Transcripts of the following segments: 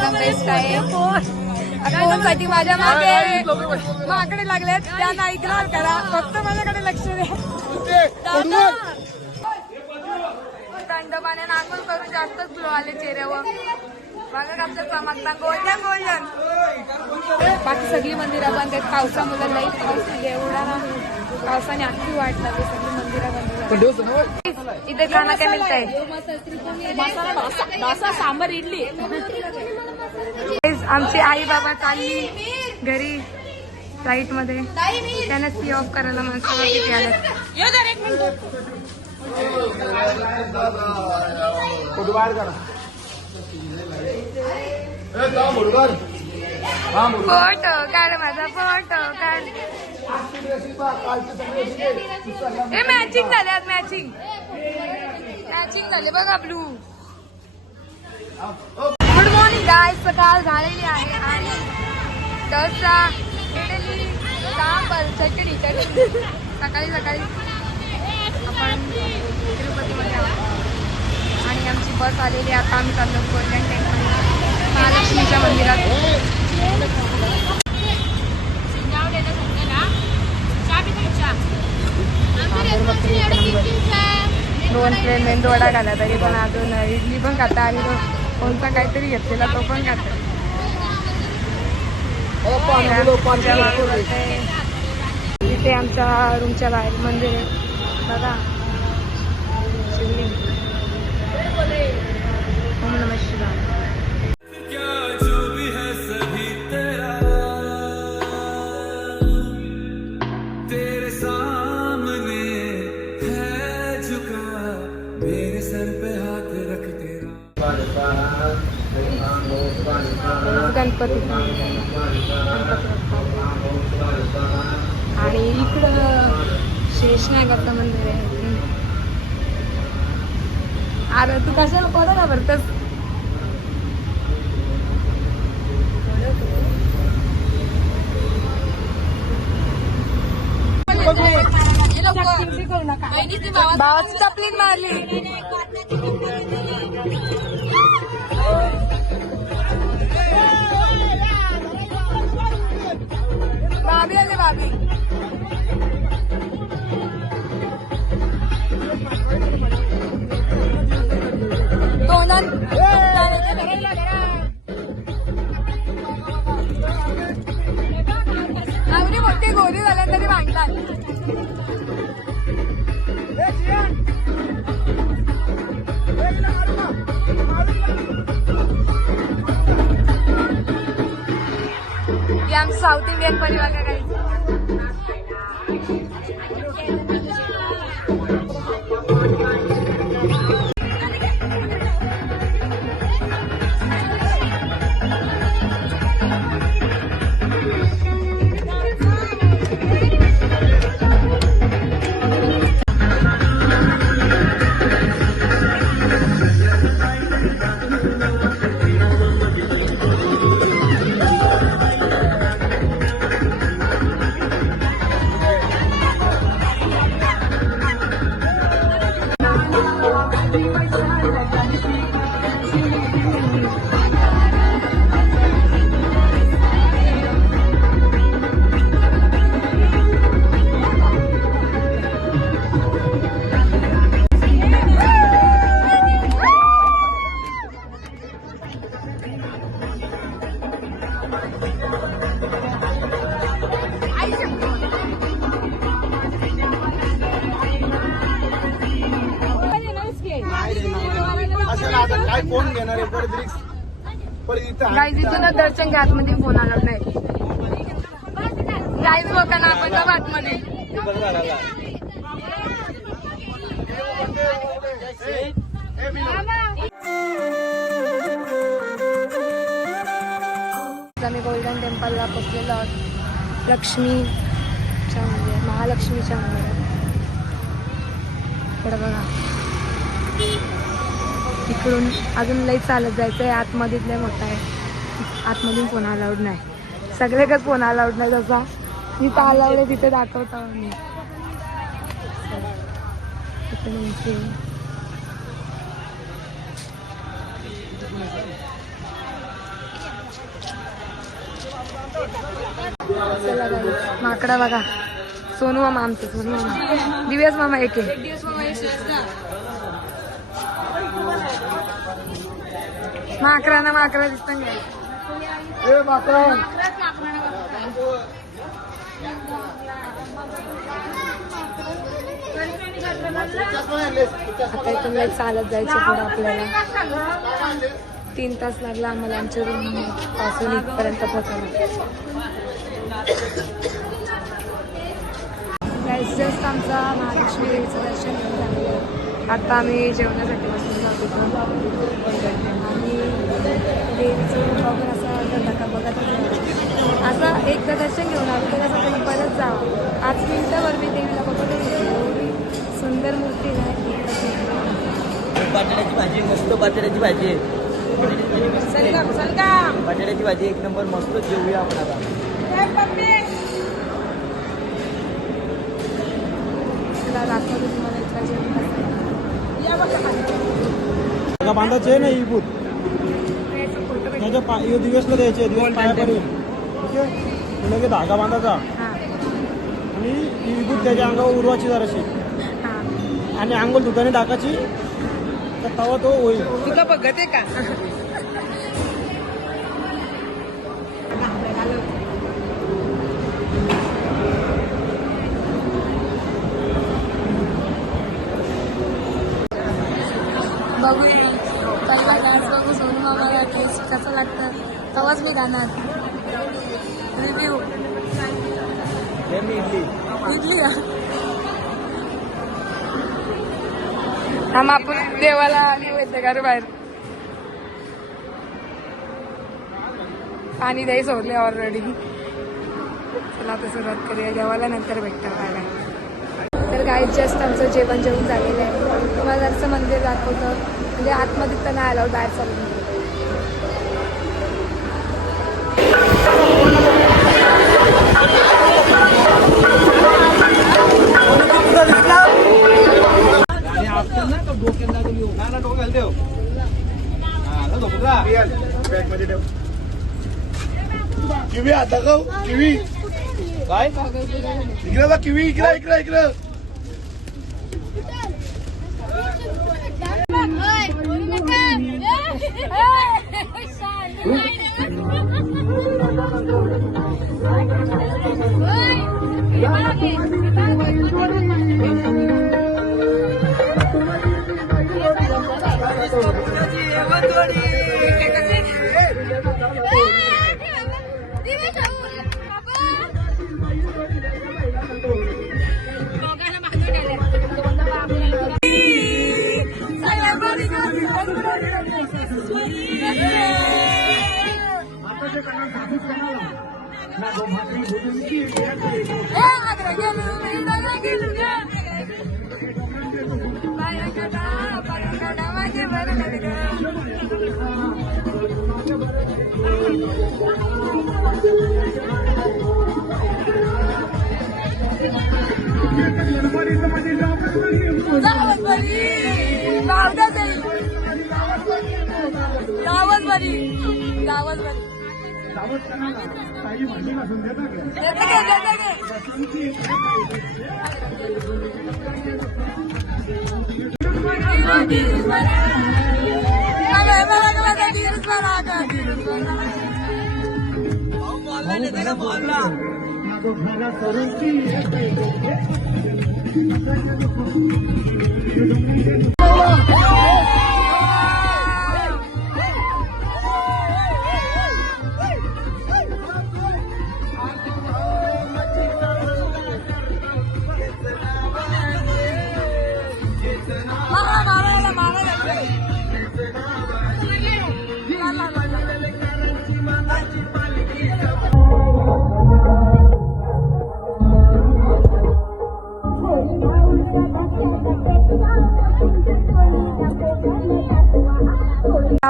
एकदम बेस्ट आहे. फोनसाठी माझ्या माकडे लागलेत, त्यांना इग्नोर करा, फक्त माझ्याकडे लक्ष द्या. थंड पाण्याने आंघोळ करून जास्तच ग्लो आले चेहऱ्यावर. बघा आमचं चमकता गोल्डन गोल्डन. बाकी सगळी मंदिरं बंद आहेत पावसामुळे. लई पाऊस म्हणजे एवढा ना, पावसाने अख्खी वाट लागली, सगळी मंदिरं बंद. इथे खाना काय मिळत आहे? सांबर इडली. आमची आई बाबा चालली घरी फ्लाईट मध्ये. त्यांना सी ऑफ करायला माणसं किती आलं. फोटो काढ माझा, फोटो काढ. हे मॅचिंग झाले, आज मॅचिंग झाले बघा ब्लू. गुड मॉर्निंग गाय. सकाळ झालेली आहे आणि डोसा, इडली, सांबर, चटणी. सकाळी आपण तिरुपतीमध्ये आहोत आणि आमची बस आलेली. आता आम्ही चाललो गोल्डन टेम्पल, महालक्ष्मीच्या मंदिरात. दोन प्लेट मेंदूवडा खाला, तरी पण अजून इडली पण खाता आणि कोणता काहीतरी घेतलेला तो पण खाता. इथे आमच्या रूमच्या बाहेर मंदिर आहे बघा. शिवलिंग. ओम नमः शिवाय. गणपती आणि इकडं शेषनागाचं मंदिर आहे. अरे तू कशाला पडा ना भरतस. भावाची चपलीन मारली. भाभी आले भाभी. दोनात आवडी मोठी गोरी झाल्या तरी भांडतात. आमचं साऊथ इंडियन परिवार का काही. गाईज इथूनच दर्शन घ्या, आतमध्ये फोन आला नाही. गाईज बघा ना आपण आतमध्ये. आम्ही गोल्डन टेम्पलला पोचलेलो आहोत. लक्ष्मीच्या मंदिर, महालक्ष्मीच्या मंदिरात. पुढे बघा इकडून अजून लई चालत जायचं आहे. आतमध्ये लय मोठा आहे. आतमधून फोन अलाउड नाही. सगळीकडे फोन अलाउड नाही. जसा जिथं अलाउड आहे तिथे दाखवतो मी. चला guys, माकडा बघा. सोनू मामा आमचं, सोनू मामा. दिव्यास मामा एक आहे. माकरा ना माकरा दिसत आता इथून लाईक चालत जायचं पुढे आपल्याला. 3 तास लागला आम्हाला आमच्या रूम पासून इथपर्यंत पोहोचायला. जस्ट आमचा महालक्ष्मी देवीचं दर्शन घेऊन झालेलं. आता आम्ही जेवणासाठी बसून जातो आणि देवीचं बघून असं धक्का बघत असं एकदा दर्शन घेऊन आलो तर असं तुम्ही परत जावं. 5 मिनिटावर मी देवीला बघत एवढी सुंदर मूर्ती आहे. बटाट्याची भाजी मस्त, बटाट्याची भाजी बटाट्याची भाजी एक नंबर मस्त. जेवूया आपण आता. दाखवतो तुम्हाला इथला जेवण बांधायचे ना ही बूथ त्याच्या दिवसला द्यायचे. दिवस पाया पडेल ठीक आहे. लगे धागा बांधायचा आणि ही बूथ त्याच्या अंगावर उरवायची जराशी आणि अंघोळ धुताने टाकायची तर तवा तो होईल. तुला बघत आहे का? बघू पहिला डान्स बघू सोनू मामाला टेस्ट कसं लागतं तेव्हाच मी गाणार. रिव्ह्यू इडली हा आपण देवाला आली होते का रे बाहेर. पाणी द्याय सोडले ऑलरेडी. चला आता सुरुवात करूया. देवाला नंतर भेटतं खायला. तर काही जस्ट आमचं जेवण जेवून झालेलं आहे. तुम्हाला जसं मंदिर दाखवतं म्हणजे आतमध्ये तर नाही आलं बाहेर चालून. किवी आता का किवी काय इकडे बघ किवी इकडे इकडे इकडे.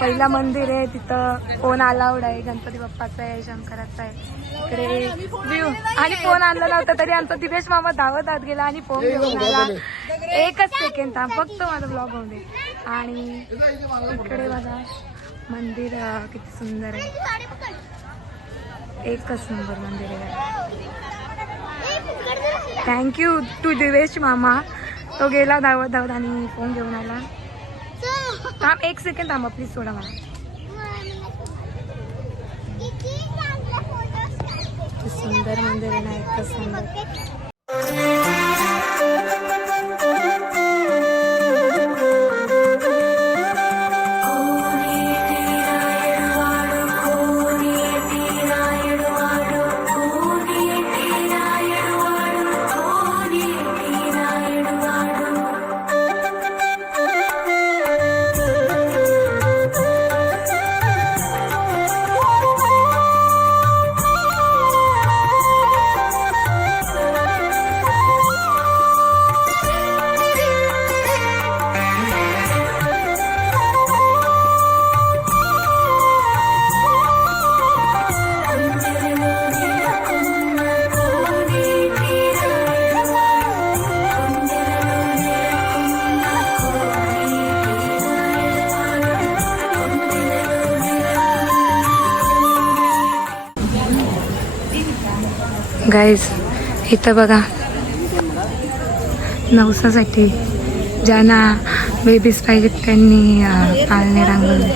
पहिला मंदिर आहे तिथं फोन अलाउड आहे. गणपती बाप्पाचा आहे, शंकराचा आहे. इकडे व्ह्यू आणि फोन आणला नव्हता तरी आमचा दिवेश मामा धावत आत गेला आणि फोन घेऊन आला. 1च सेकंड थांब फक्त माझा ब्लॉग होऊ दे. आणि इकडे बघा मंदिर किती सुंदर आहे. एकच नंबर मंदिर आहे. थँक्यू टू दिवेश मामा. तो गेला धावत धावत आणि फोन घेऊन आला. थांब 1 सेकंड थांबा प्लीज, सोडा मला. सुंदर मंदिर आहे ना, एकच सुंदर. गाईज इथं बघा, नवसासाठी ज्यांना बेबीज पाहिजेत त्यांनी पाळणे रांगवले.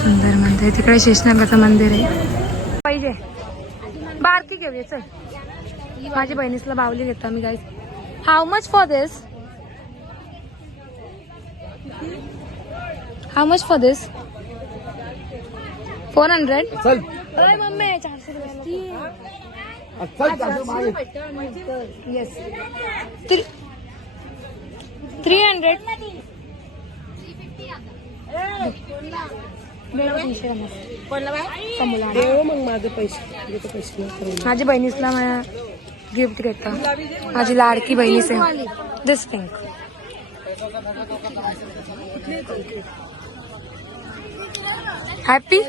सुंदर मंदिर. तिकडे शेषनागाचं मंदिर आहे. पाहिजे बारकी घेऊया चल. माझ्या बहिणीसला बावली घेतो मी. Guys how much for this? How much for this? 400. चल अरे मम्मी 400 येस 300. माझ्या बहिणीसला गिफ्ट घेता. माझी लाडकी बहिणीच आहे. दिस पिंक. हॅपी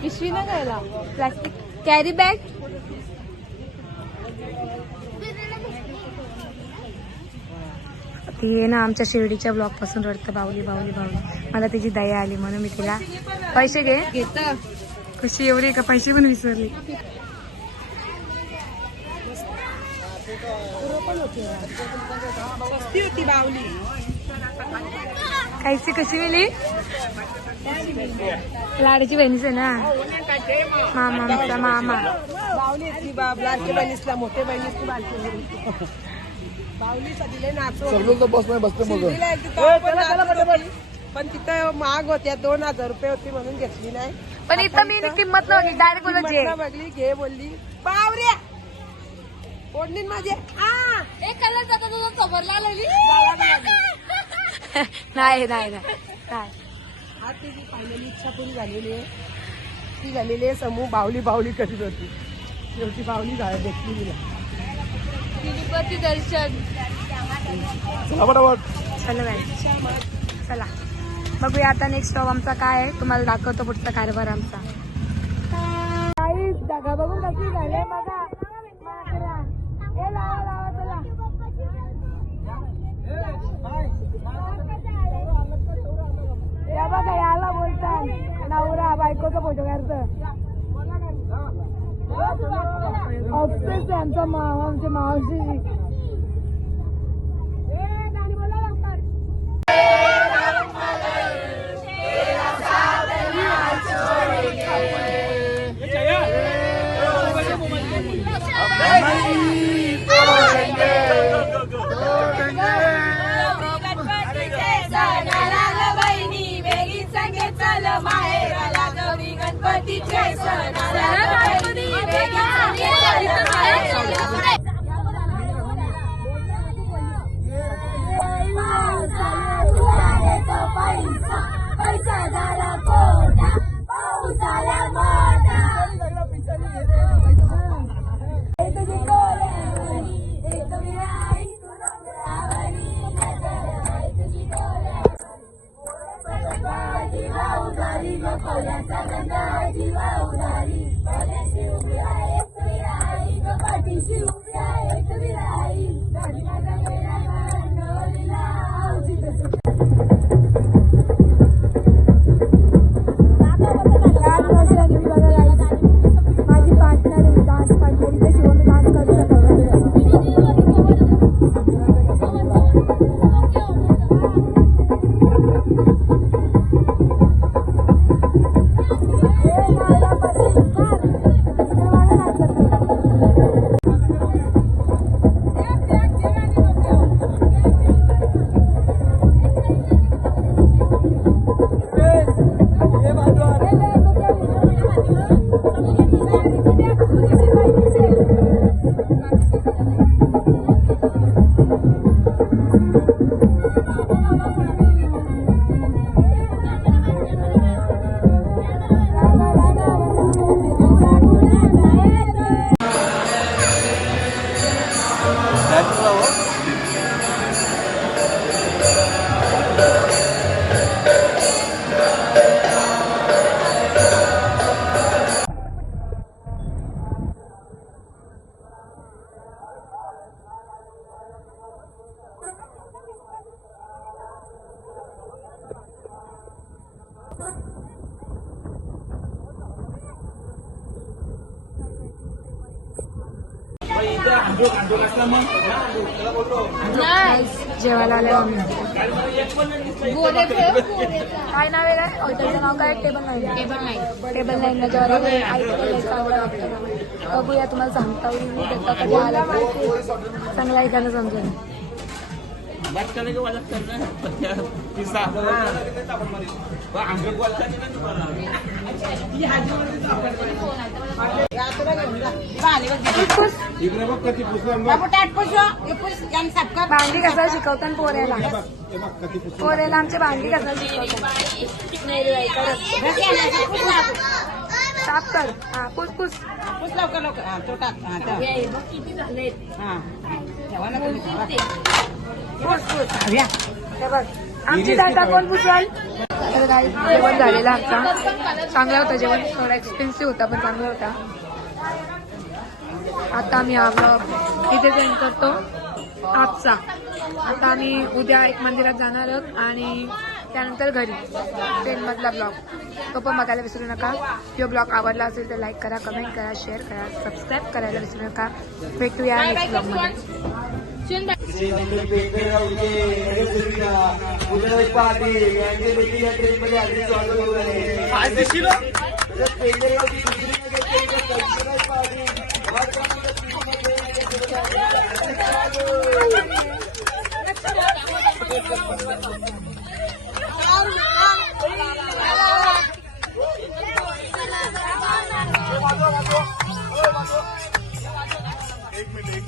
पिशवी ना घ्यायला. Plastic carry bag. ती आहे ना आमच्या शिर्डीच्या ब्लॉक पासून रडतं बावली बावली बावली. मला तिची दया आली म्हणून मी तिला पैसे घे. कशी एवढी का पैसे पण विसरली. कायची कशी मिली? लाडची बहिणीच आहे ना. मामा आमचा मामा. बावली लाडकी बहिणीसला मोठे बहिणीसली बालकी बावलीचा दिले नाचो. पण तिथं महाग होत्या. 2000 रुपये होती म्हणून घेतली नाही. पण इथं मी किंमत नव्हती. डायरेक्ट बोलली बघली घे बोलली. बावऱ्या ओढलीन माझे. एक कलर जाता तुझा समोर नाही नाही नाही. आज तिची फायनली इच्छा पुरी झालेली आहे. ती झालेली आहे. समूह बावली बावली करीत होती. शेवटी बावली झाली भेटली तिला. तिरुपती दर्शन. चला बघूया आता नेक्स्ट स्टॉप आमचा काय आहे. तुम्हाला दाखवतो पुढचा कारभार आमचा. जागा बघून कशी झाले बघा. हे लावा लावा चला. या बघा याला बोलतात नवरा बायकोचा फोटो काढतं. ऑफिस आमचा मामा आमच्या मावशी. जेवायला आले आम्ही. काय नाव आहे काय हॉटेलचं नाव काय? Table nine. टेबल नाईनला जेवायला बघूया, तुम्हाला सांगता येईल मी देता कधी आला चांगला एखादं समजेल. बात करने के वाला करना है पिज्जा भांडी कसा शिकवतात पोऱ्याला? पोऱ्याला आमच्या भांडी कसा शिकवतात? साफ कर. हा पुस पुस. लवकर लवकर हा तो टाक हा टाक. हा ठेवा ना तुम्ही ठेवा. पुस पुस. हे बघ आमची दाटा कोण पुसवाल? तर काही जेवण झालेलं आमचा चांगला होता. जेवण थोडा एक्सपेन्सिव्ह होता पण चांगला होता. आता आम्ही हा ब्लॉग इथे सेंड करतो आजचा. आता आम्ही उद्या एक मंदिरात जाणार आहोत आणि त्यानंतर घरी ट्रेनमधला ब्लॉग तो पण बघायला विसरू नका. जो ब्लॉग आवडला असेल तर लाईक करा, कमेंट करा, शेअर करा, सबस्क्राईब करायला विसरू नका. भेटूया नेक्स्ट ब्लॉगमध्ये. एक मिनिट